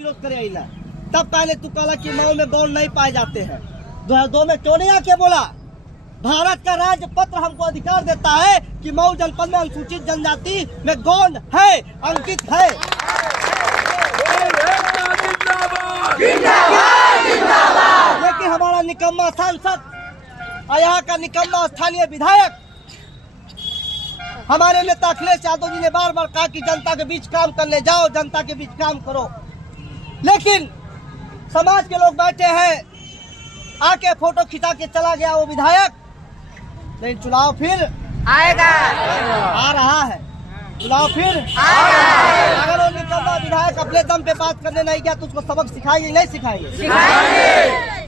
विरोध करे ना, तब पहले तू कहा कि मऊ में गौंड नहीं पाए जाते हैं। 2002 में क्यों नहीं आके बोला? भारत का राज्य पत्र हमको अधिकार देता है कि मऊ जनपद में अनुसूचित जनजाति में गौंड है, अंकित है। लेकिन हमारा निकम्मा सांसद और यहाँ का निकम्मा स्थानीय विधायक हमारे नेता अखिलेश यादव जी ने बार बार कहा कि जनता के बीच काम करने जाओ, जनता के बीच काम करो, लेकिन समाज के लोग बैठे हैं, आके फोटो खिंचा के चला गया वो विधायक। नहीं, चुनाव फिर आएगा, आ रहा है, चुनाव फिर आएगा। अगर वो निकम्मा विधायक अपने दम पे बात करने नहीं गया तो उसको सबक सिखाएंगे, नहीं सिखाएंगे।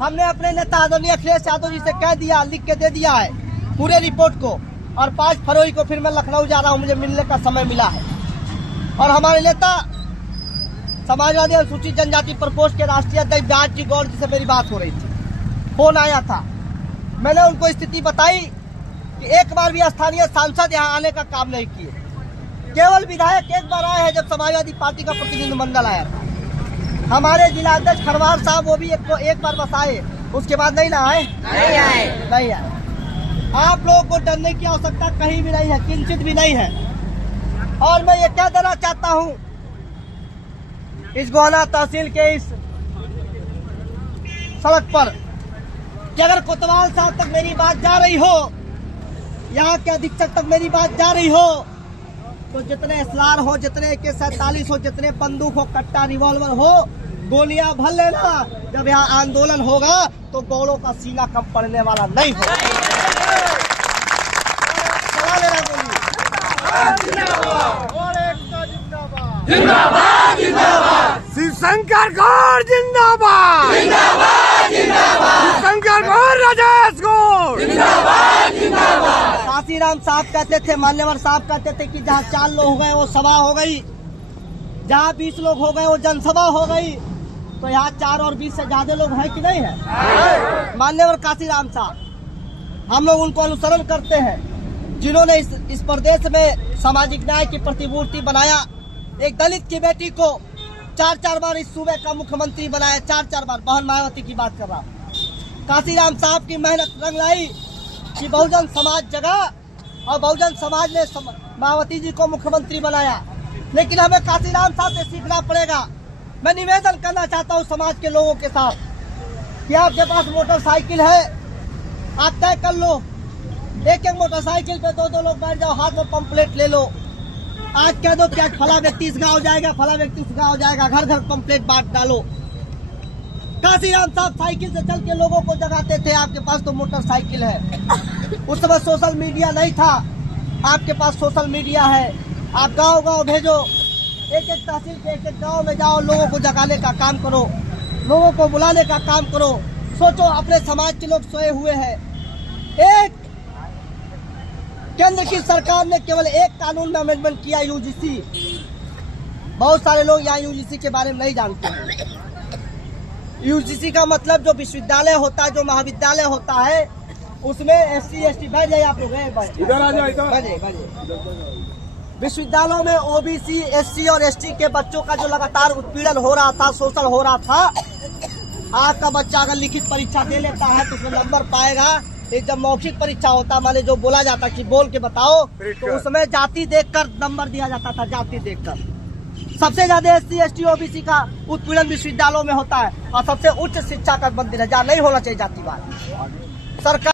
हमने अपने नेता आदरणीय अखिलेश यादव जी से कह दिया, लिख के दे दिया है पूरे रिपोर्ट को, और 5 फरवरी को फिर मैं लखनऊ जा रहा हूँ, मुझे मिलने का समय मिला है। और हमारे नेता समाजवादी अनुसूचित जनजाति प्रकोष्ठ के राष्ट्रीय अध्यक्ष विराट जी गौर जी से मेरी बात हो रही थी, फोन आया था। मैंने उनको स्थिति बताई कि एक बार भी स्थानीय सांसद यहाँ आने का काम नहीं किए, केवल विधायक एक बार आए हैं जब समाजवादी पार्टी का प्रतिनिधिमंडल आया था। हमारे जिला अध्यक्ष खरवार साहब वो भी एक बार बस आए, उसके बाद नहीं ना आए, नहीं आए। आप लोगों को डरने की आवश्यकता कहीं भी नहीं है, किंचित भी नहीं है। और मैं ये कह देना चाहता हूँ इस गोहाना तहसील के इस सड़क पर कि अगर कोतवाल साहब तक मेरी बात जा रही हो, यहाँ के अधीक्षक तक मेरी बात जा रही हो, तो जितने एसलार हो, जितने AK-47 हो, जितने बंदूक हो, कट्टा रिवॉल्वर हो, गोलियां भर लेना। जब यहाँ आंदोलन होगा तो गौड़ों का सीना कम पड़ने वाला नहीं होगा। चला लेना गोली। जिंदाबाद जिंदाबाद, शिवशंकर गौर जिंदाबाद, शिवशंकर गौर, राजेश गौर जिंदाबाद जिंदाबाद। काशीराम साहब कहते थे, मान्यवर साहब कहते थे कि जहाँ 4 लोग हो गए वो सभा हो गई, जहाँ 20 लोग हो गए वो जनसभा हो गई। तो यहाँ 4 और 20 से ज्यादा लोग हैं कि नहीं है? मान्यवर काशीराम साहब, हम लोग उनको अनुसरण करते हैं, जिन्होंने इस प्रदेश में सामाजिक न्याय की प्रतिमूर्ति बनाया। एक दलित की बेटी को 4 बार इस सूबे का मुख्यमंत्री बनाया, 4 बार। बहन मायावती की बात कर रहा हूँ। काशीराम साहब की मेहनत रंग लाई कि बहुजन समाज जगा और बहुजन समाज ने मायावती जी को मुख्यमंत्री बनाया। लेकिन हमें काशीराम साहब से सीखना पड़ेगा। मैं निवेदन करना चाहता हूँ समाज के लोगों के साथ कि आपके पास मोटरसाइकिल है, आप तय कर लो, एक मोटरसाइकिल पे 2 लोग बैठ जाओ, हाथ में पंपलेट ले लो। आज कह दो क्या फला व्यक्ति इस गाँव जाएगा, फला व्यक्ति उस गाँव जाएगा, घर घर पंपलेट बांट डालो। काशीराम साहब साइकिल से चल के लोगों को जगाते थे, आपके पास तो मोटरसाइकिल है। उस समय सोशल मीडिया नहीं था, आपके पास सोशल मीडिया है। आप गांव भेजो, एक तहसील के एक गांव में जाओ, लोगों को जगाने का काम करो, लोगों को बुलाने का काम करो। सोचो अपने समाज के लोग सोए हुए हैं। एक केंद्र की सरकार ने केवल एक कानून में अमेंडमेंट किया, UGC। बहुत सारे लोग यहाँ UGC के बारे में नहीं जानते हैं। UGC का मतलब जो विश्वविद्यालय होता है, जो महाविद्यालय होता है, उसमें SC ST बैठ जाइए आप लोग, इधर आ जाइए। विश्वविद्यालयों में OBC SC और ST के बच्चों का जो लगातार उत्पीड़न हो रहा था, शोषण हो रहा था। आपका बच्चा अगर लिखित परीक्षा दे लेता है तो उसमें नंबर पाएगा। एक जब मौखिक परीक्षा होता, माने जो बोला जाता कि बोल के बताओ, तो उसमें जाति देखकर नंबर दिया जाता था, जाति देखकर। सबसे ज्यादा SC ST OBC का उत्पीड़न विश्वविद्यालयों में होता है, और सबसे उच्च शिक्षा का मंदिर है जहाँ नहीं होना चाहिए जातिवाद। सरकार